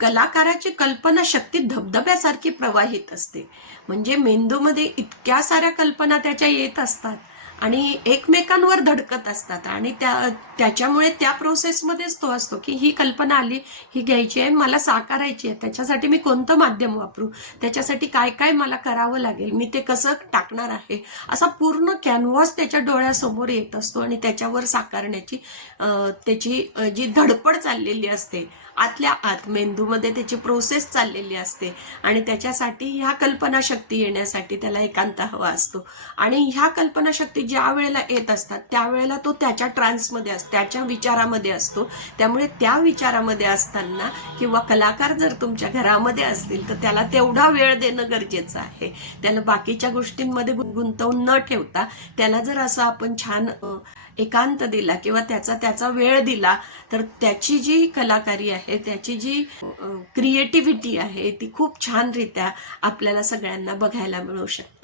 कलाकाराची कल्पना शक्ती धबधब्यासारखी प्रवाहित असते. म्हणजे मेंदूमध्ये इतक्या साऱ्या कल्पना त्याच्या येत असतात. आणि एकमेकांवर धडकत असतात. आणि त्या त्याच्यामुळे त्या प्रोसेसमध्येच तो असतो की ही कल्पना आली ही घ्यायची आहे मला साकारायची आहे त्याच्यासाठी मी कोणतं माध्यम वापरू त्याच्यासाठी काय काय मला करावं लागेल मी ते कसं टाकणार आहे? असा पूर्ण कॅनव्हास त्याच्या डोळ्यासमोर येत असतो आणि त्याच्यावर साकारण्याची त्याची जी धडपड चाललेली असते आतल्या आत मेंदूमध्ये त्याची प्रोसेस चाललेली असते. आणि त्याच्यासाठी ह्या कल्पनाशक्ती येण्यासाठी त्याला एकांत हवा असतो. आणि ह्या कल्पनाशक्ती ज्या वेळेला येत असतात त्यावेळेला तो त्याच्या ट्रान्समध्ये असतो त्याच्या विचारामध्ये असतो. त्यामुळे त्या विचारामध्ये असताना किंवा कलाकार जर तुमच्या घरामध्ये असतील तर त्याला तेवढा वेळ देणं गरजेचं आहे. त्याला बाकीच्या गोष्टींमध्ये गुंतवून न ठेवता त्याला जर असं आपण छान एकांत दिला किंवा त्याचा त्याचा वेळ दिला तर त्याची जी कलाकारी आहे त्याची जी क्रिएटिव्हिटी आहे ती खूप छानरित्या आपल्याला सगळ्यांना बघायला मिळू शकते.